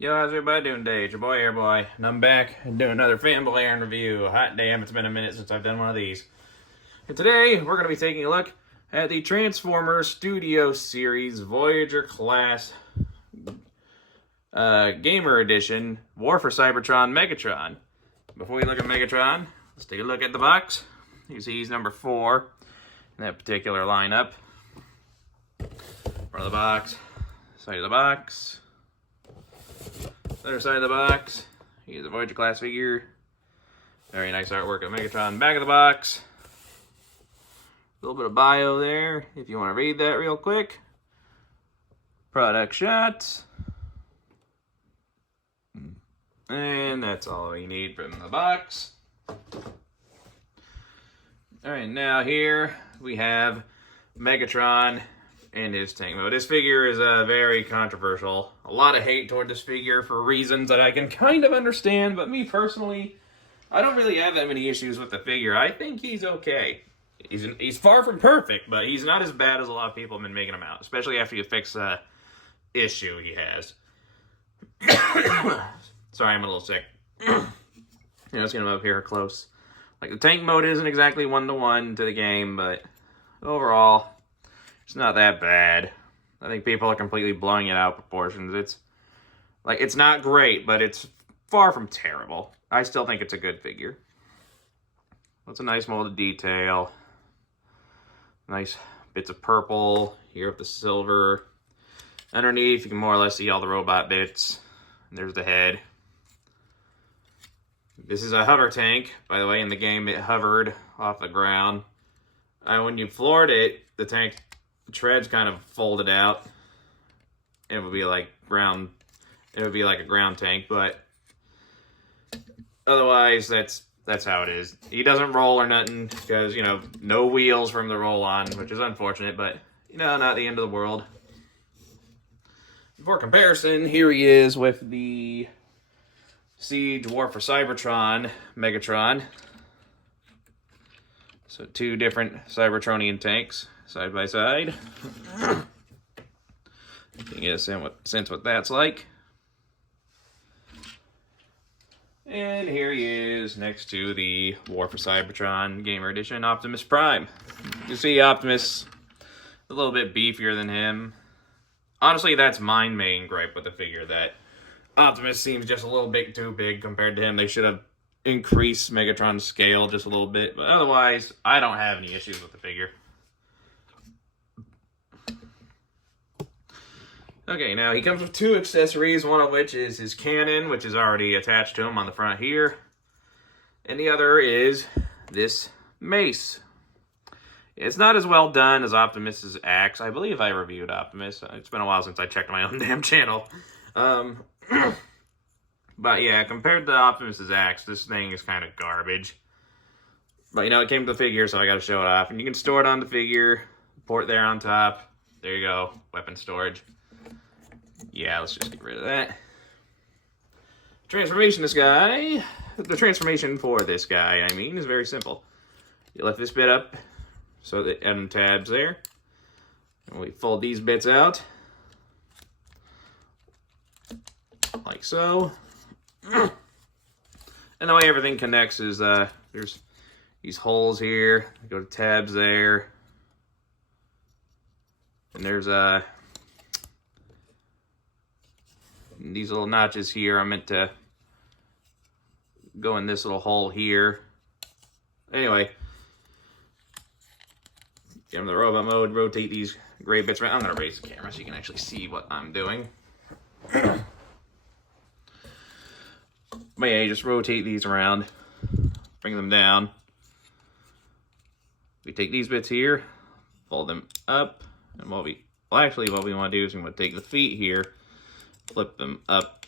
Yo, how's everybody doing today? It's your boy, Airboy, and I'm back doing another FanBoyAaron review. Hot damn, it's been a minute since I've done one of these. And today, we're going to be taking a look at the Transformers Studio Series Voyager Class Gamer Edition War for Cybertron Megatron. Before we look at Megatron, let's take a look at the box. You see he's number 4 in that particular lineup. Front of the box, side of the box. Other side of the box, here's a Voyager class figure. Very nice artwork of Megatron. Back of the box, a little bit of bio there, if you want to read that real quick. Product shots. And that's all you need from the box. Alright, now here we have Megatron and his tank mode. This figure is very controversial. A lot of hate toward this figure for reasons that I can kind of understand, but me personally, I don't really have that many issues with the figure. I think he's okay. He's far from perfect, but he's not as bad as a lot of people have been making him out, especially after you fix the issue he has. Sorry, I'm a little sick. Let's get him up here close. Like, the tank mode isn't exactly one-to-one to the game, but overall, it's not that bad. I think people are completely blowing it out of proportions. It's not great, but it's far from terrible. I still think it's a good figure. It's a nice molded detail. Nice bits of purple here with the silver. Underneath, you can more or less see all the robot bits. And there's the head. This is a hover tank, by the way. In the game, it hovered off the ground. When you floored it, the tank treads kind of folded out. It would be like ground. It would be like a ground tank, but otherwise, that's how it is. He doesn't roll or nothing because no wheels for him to roll on, which is unfortunate, but not the end of the world. For comparison, here he is with the Siege War for Cybertron Megatron. So 2 different Cybertronian tanks side by side. You can get a sense what that's like. And here he is next to the War for Cybertron Gamer Edition Optimus Prime. You see Optimus a little bit beefier than him. Honestly, that's my main gripe with the figure, that Optimus seems just a little bit too big compared to him. They should have increased Megatron's scale just a little bit, but otherwise, I don't have any issues with the figure. Okay, now he comes with 2 accessories, one of which is his cannon, which is already attached to him on the front here. And the other is this mace. It's not as well done as Optimus's axe. I believe I reviewed Optimus. It's been a while since I checked my own damn channel. But yeah, compared to Optimus's axe, this thing is kind of garbage. But it came to the figure, so I got to show it off. And you can store it on the figure, port there on top. There you go, weapon storage. Yeah, let's just get rid of that. The transformation for this guy, is very simple. You lift this bit up so the end tabs there. And we fold these bits out. Like so. And the way everything connects is there's these holes here. Go to tabs there. And there's these little notches here are meant to go in this little hole here. Anyway, get into the robot mode, rotate these gray bits around. I'm going to raise the camera so you can actually see what I'm doing. But yeah, you just rotate these around, bring them down. We take these bits here, fold them up, and what we want to do is we want to take the feet here, flip them up,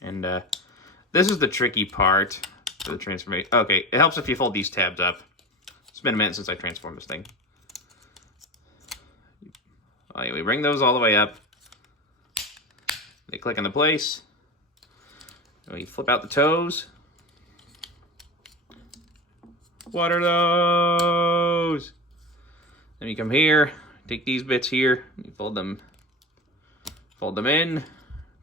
and this is the tricky part for the transformation. Okay, it helps if you fold these tabs up. It's been a minute since I transformed this thing. Okay, we bring those all the way up. They click into place. And we flip out the toes. What are those? Then you come here, take these bits here, and you fold them in,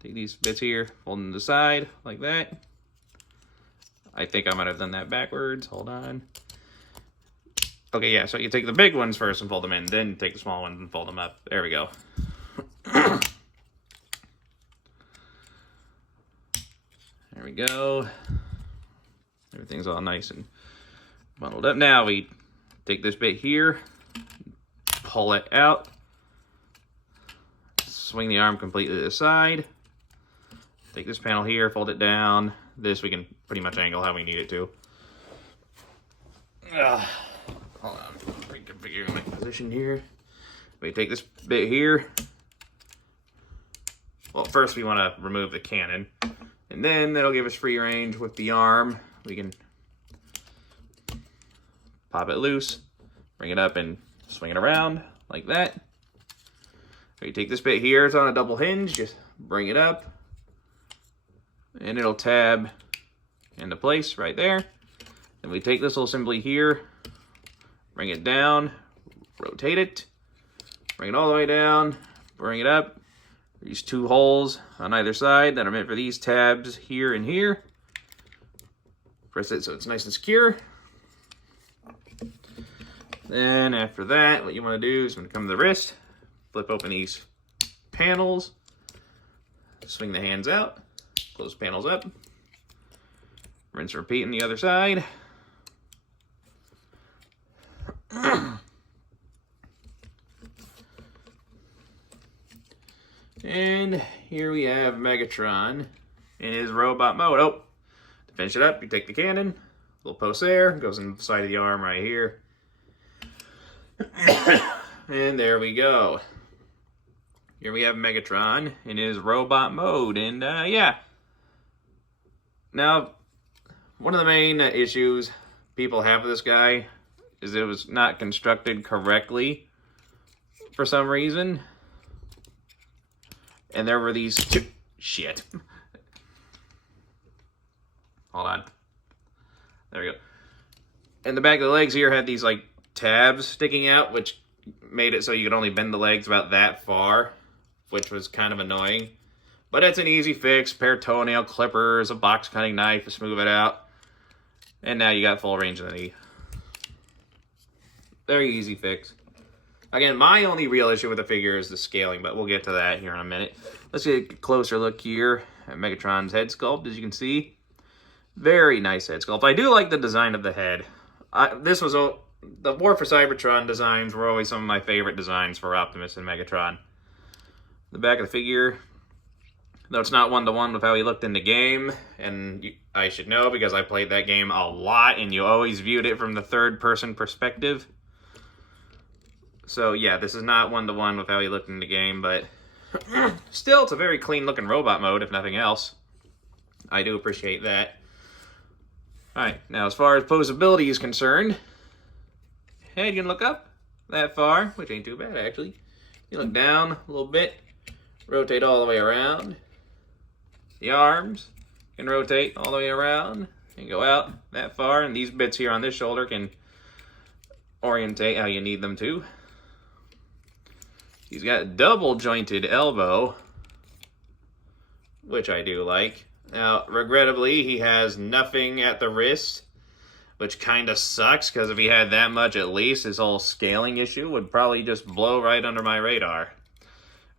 Take these bits here, fold them to the side like that. I think I might have done that backwards. Hold on. Okay, yeah, so you take the big ones first and fold them in, then take the small ones and fold them up. There we go. There we go. Everything's all nice and bundled up. Now we take this bit here, pull it out, swing the arm completely to the side. Take this panel here, fold it down. This we can pretty much angle how we need it to. Hold on, reconfigure my position here. We take this bit here. Well, first we want to remove the cannon, and then that'll give us free range with the arm. We can pop it loose, bring it up, and swing it around like that. We take this bit here, it's on a double hinge, just bring it up, and it'll tab into place right there. Then we take this little assembly here, bring it down, rotate it, bring it all the way down, bring it up. These two holes on either side that are meant for these tabs here and here. Press it so it's nice and secure. Then after that, what you want to do is when it comes to the wrist, flip open these panels, swing the hands out, close the panels up, rinse and repeat on the other side. And here we have Megatron in his robot mode. Oh, to finish it up, you take the cannon, little post there, goes in the side of the arm right here. And there we go. Here we have Megatron in his robot mode. And yeah. Now, one of the main issues people have with this guy is it was not constructed correctly for some reason. And there were these two... Shit. Hold on. There we go. And the back of the legs here had these, like, tabs sticking out, which made it so you could only bend the legs about that far, which was kind of annoying. But it's an easy fix. Pair of toenail clippers, a box cutting knife to smooth it out. And now you got full range of the knee. Very easy fix. Again, my only real issue with the figure is the scaling, but we'll get to that here in a minute. Let's get a closer look here at Megatron's head sculpt. As you can see, very nice head sculpt. I do like the design of the head. The War for Cybertron designs were always some of my favorite designs for Optimus and Megatron. The back of the figure, though it's not one-to-one with how he looked in the game, and I should know because I played that game a lot, and you always viewed it from the third-person perspective. So yeah, this is not one-to-one with how he looked in the game, but still, it's a very clean-looking robot mode, if nothing else. I do appreciate that. Alright, now as far as posability is concerned, head can look up that far, which ain't too bad, actually. You look down a little bit, rotate all the way around. The arms can rotate all the way around and go out that far, and these bits here on this shoulder can orientate how you need them to. He's got double jointed elbow, which I do like. Now, regrettably, he has nothing at the wrist, which kind of sucks, because if he had that much at least, his whole scaling issue would probably just blow right under my radar.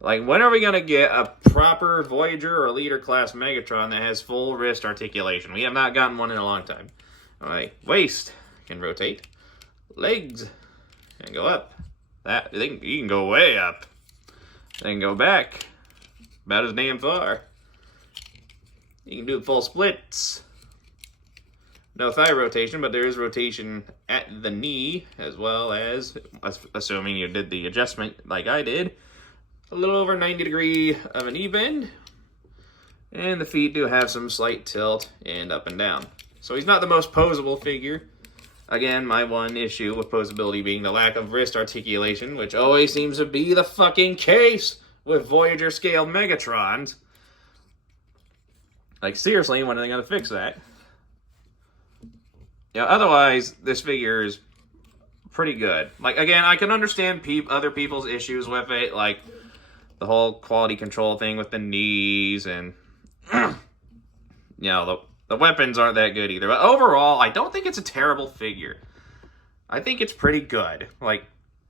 Like, when are we going to get a proper Voyager or Leader class Megatron that has full wrist articulation? We have not gotten one in a long time. Alright, waist can rotate. Legs can go up. You can go way up. Then go back. About as damn far. You can do full splits. No thigh rotation, but there is rotation at the knee, as well as, assuming you did the adjustment like I did, a little over 90 degree of a knee bend. And the feet do have some slight tilt and up and down. So he's not the most posable figure. Again, my one issue with posability being the lack of wrist articulation, which always seems to be the fucking case with Voyager scale Megatrons. Like, seriously, when are they going to fix that? Yeah, otherwise, this figure is pretty good. Like, again, I can understand other people's issues with it. Like, the whole quality control thing with the knees, and you know, the weapons aren't that good either. But overall, I don't think it's a terrible figure. I think it's pretty good. Like,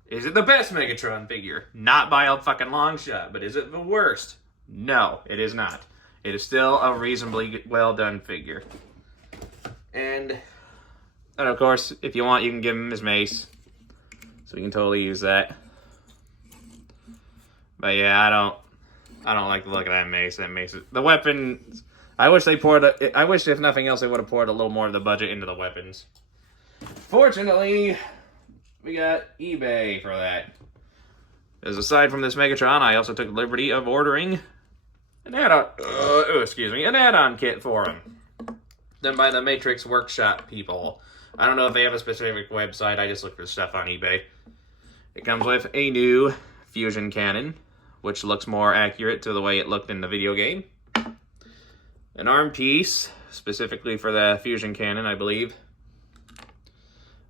is it the best Megatron figure? Not by a fucking long shot. But is it the worst? No, it is not. It is still a reasonably well done figure. And of course, if you want, you can give him his mace. So you can totally use that. But yeah, I don't like the look of that mace. That mace is, the weapons. I wish if nothing else, they would have poured a little more of the budget into the weapons. Fortunately, we got eBay for that. As aside from this Megatron, I also took the liberty of ordering an add-on kit for him. Done by the Matrix Workshop people. I don't know if they have a specific website. I just look for stuff on eBay. It comes with a new fusion cannon, which looks more accurate to the way it looked in the video game. An arm piece, specifically for the fusion cannon, I believe.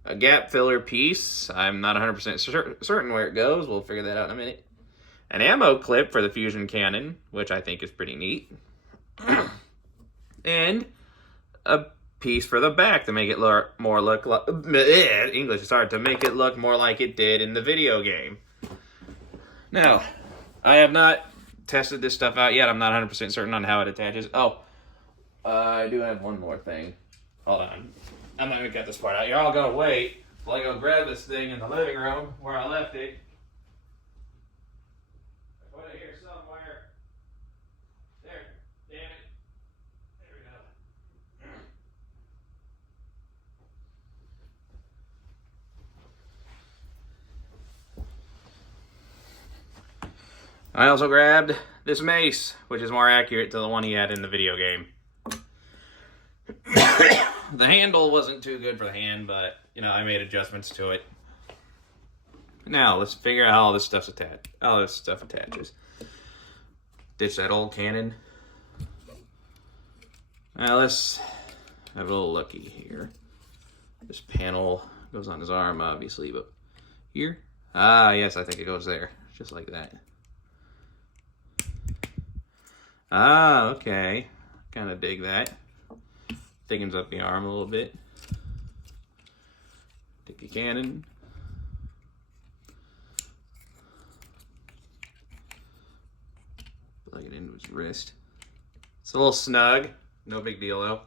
A gap filler piece. I'm not 100% certain where it goes. We'll figure that out in a minute. An ammo clip for the fusion cannon, which I think is pretty neat. And a piece for the back to make it look like English is hard, to make it look more like it did in the video game. Now, I have not tested this stuff out yet. I'm not 100% certain on how it attaches. Oh, I do have one more thing. Hold on. I'm not gonna cut this part out. You're all gonna wait while I go grab this thing in the living room where I left it. I put it here somewhere. There. Damn it. There we go. I also grabbed this mace, which is more accurate to the one he had in the video game. The handle wasn't too good for the hand, but, you know, I made adjustments to it. Now, let's figure out how all this stuff attaches. Ditch that old cannon. Now, let's have a little looky here. This panel goes on his arm, obviously, but here? Ah, yes, I think it goes there. Just like that. Ah, okay. Kind of dig that. Thickens up the arm a little bit. Take your cannon. Plug it into his wrist. It's a little snug. No big deal though.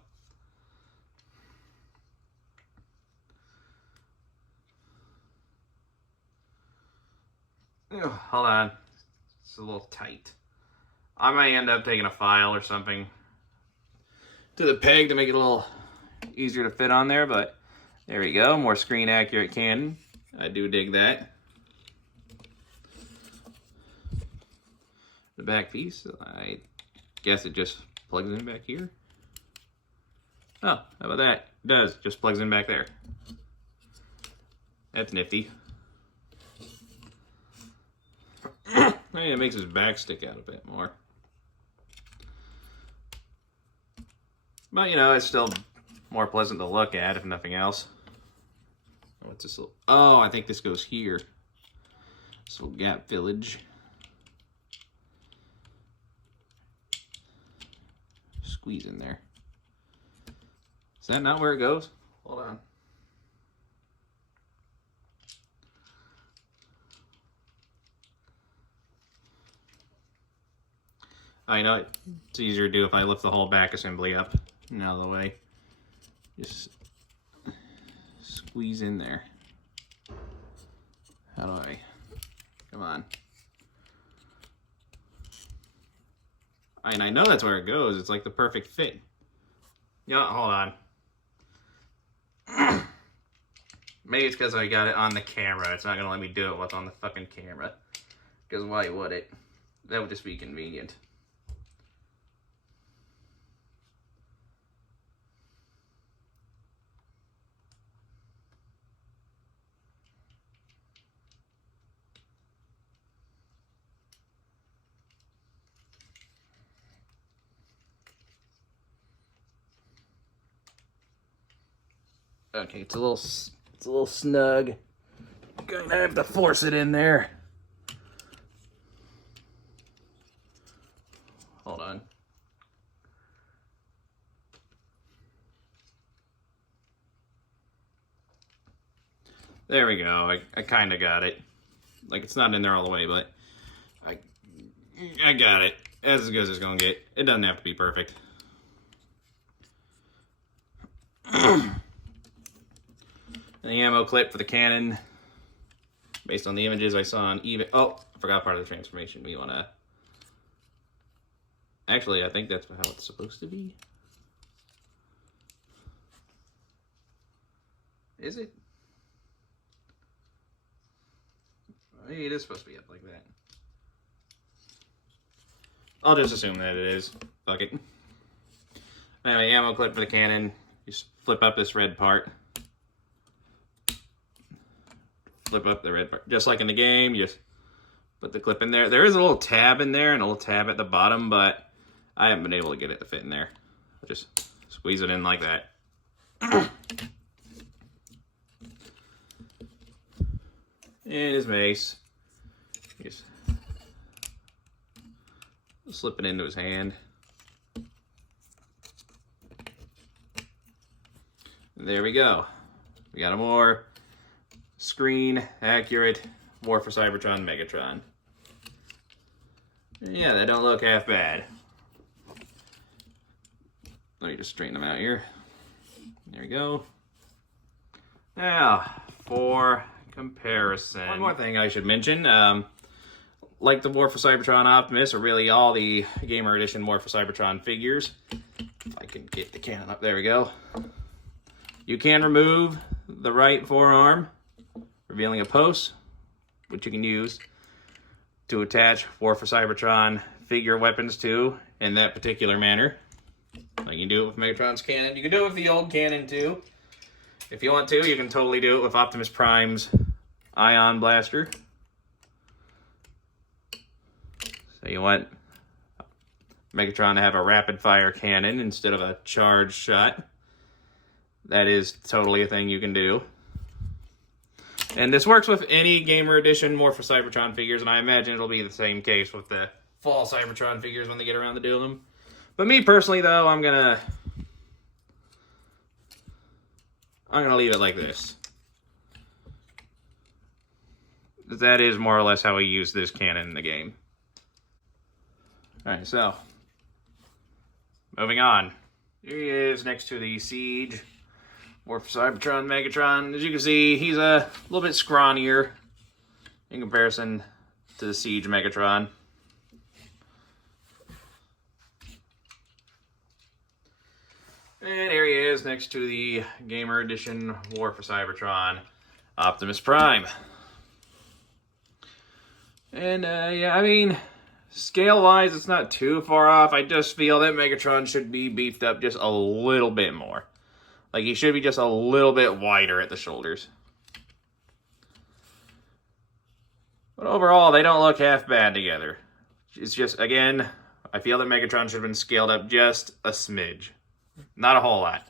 Oh, hold on. It's a little tight. I might end up taking a file or something to the peg to make it a little easier to fit on there, but there we go. More screen accurate cannon. I do dig that. The back piece, I guess it just plugs in back here. Oh, how about that? It does. Just plugs in back there. That's nifty. It makes his back stick out a bit more. But, you know, it's still more pleasant to look at, if nothing else. What's this little... Oh, I think this goes here. This little gap village. Squeeze in there. Is that not where it goes? Hold on. I know it's easier to do if I lift the whole back assembly up and out of the way. Just squeeze in there. How do I? Come on. And I know that's where it goes. It's like the perfect fit. Yeah, hold on. Maybe it's because I got it on the camera. It's not going to let me do it what's on the fucking camera. Because why would it? That would just be convenient. Okay, it's a little snug. Gonna have to force it in there. Hold on. There we go. I kind of got it. Like, it's not in there all the way, but I got it. As good as it's going to get. It doesn't have to be perfect. The ammo clip for the cannon, based on the images I saw on eBay. Oh, I forgot part of the transformation. We want to... Actually, I think that's how it's supposed to be. Is it? It is supposed to be up like that. I'll just assume that it is. Fuck it. Anyway, ammo clip for the cannon. You just flip up this red part. Flip up the red part. Just like in the game, you just put the clip in there. There is a little tab in there and a little tab at the bottom, but I haven't been able to get it to fit in there. I'll just squeeze it in like that. And his mace. Just slip it into his hand. And there we go. We got a more screen accurate War for Cybertron Megatron. Yeah, they don't look half bad. Let me just straighten them out here. There we go. Now, for comparison. One more thing I should mention. Like the War for Cybertron Optimus, or really all the Gamer Edition War for Cybertron figures. If I can get the cannon up, there we go. You can remove the right forearm, revealing a post, which you can use to attach War for Cybertron figure weapons to in that particular manner. Like you can do it with Megatron's cannon. You can do it with the old cannon too. If you want to, you can totally do it with Optimus Prime's Ion Blaster. So you want Megatron to have a rapid fire cannon instead of a charged shot. That is totally a thing you can do. And this works with any Gamer Edition War for Cybertron figures, and I imagine it'll be the same case with the fall Cybertron figures when they get around to doing them. But me personally, though, I'm gonna leave it like this. That is more or less how we use this cannon in the game. Alright, so moving on. Here he is next to the Siege War for Cybertron Megatron. As you can see, he's a little bit scrawnier in comparison to the Siege Megatron. And here he is next to the Gamer Edition War for Cybertron Optimus Prime. And yeah, I mean, scale-wise, it's not too far off. I just feel that Megatron should be beefed up just a little bit more. Like, he should be just a little bit wider at the shoulders. But overall, they don't look half bad together. It's just, again, I feel that Megatron should have been scaled up just a smidge. Not a whole lot.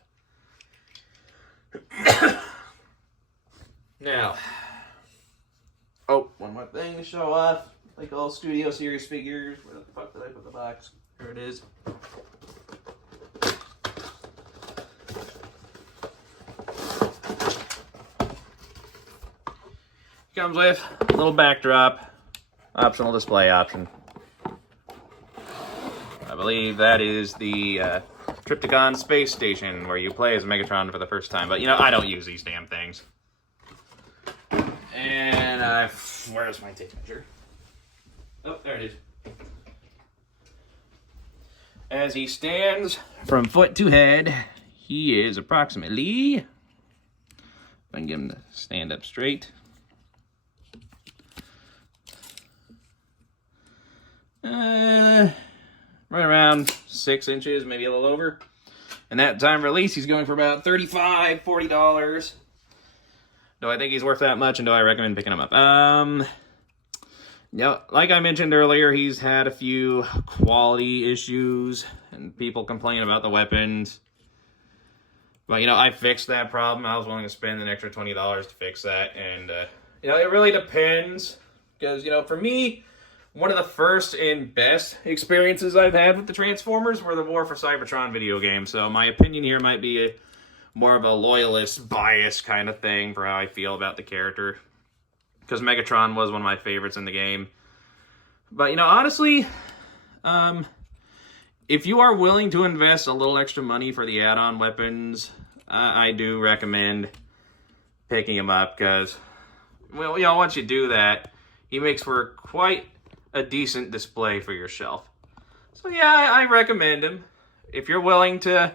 Now, oh, one more thing to show off. Like all Studio Series figures. Where the fuck did I put the box? Here it is. Comes with a little backdrop, optional display option. I believe that is the Triptychon Space Station, where you play as Megatron for the first time. But, you know, I don't use these damn things. And, where's my tape measure? Oh, there it is. As he stands from foot to head, he is approximately... If I can get him to stand up straight. Right around 6 inches, maybe a little over. And that time release, he's going for about $35, $40. Do I think he's worth that much, and do I recommend picking him up? Yeah, like I mentioned earlier, he's had a few quality issues, and people complain about the weapons. But, you know, I fixed that problem. I was willing to spend an extra $20 to fix that, and, you know, it really depends. Because, you know, for me, one of the first and best experiences I've had with the Transformers were the War for Cybertron video game. So my opinion here might be more of a loyalist, bias kind of thing for how I feel about the character. Because Megatron was one of my favorites in the game. But, you know, honestly, if you are willing to invest a little extra money for the add-on weapons, I do recommend picking him up. Because, well, you know, once you do that, he makes for quite a decent display for your shelf. So yeah, I recommend him. If you're willing to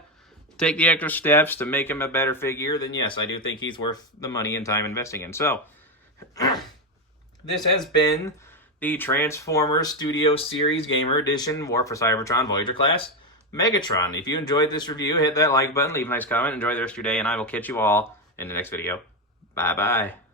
take the extra steps to make him a better figure, then yes, I do think he's worth the money and time investing in. So, this has been the Transformers Studio Series Gamer Edition War for Cybertron Voyager class Megatron. If you enjoyed this review, hit that like button, leave a nice comment, enjoy the rest of your day, and I will catch you all in the next video. Bye-bye.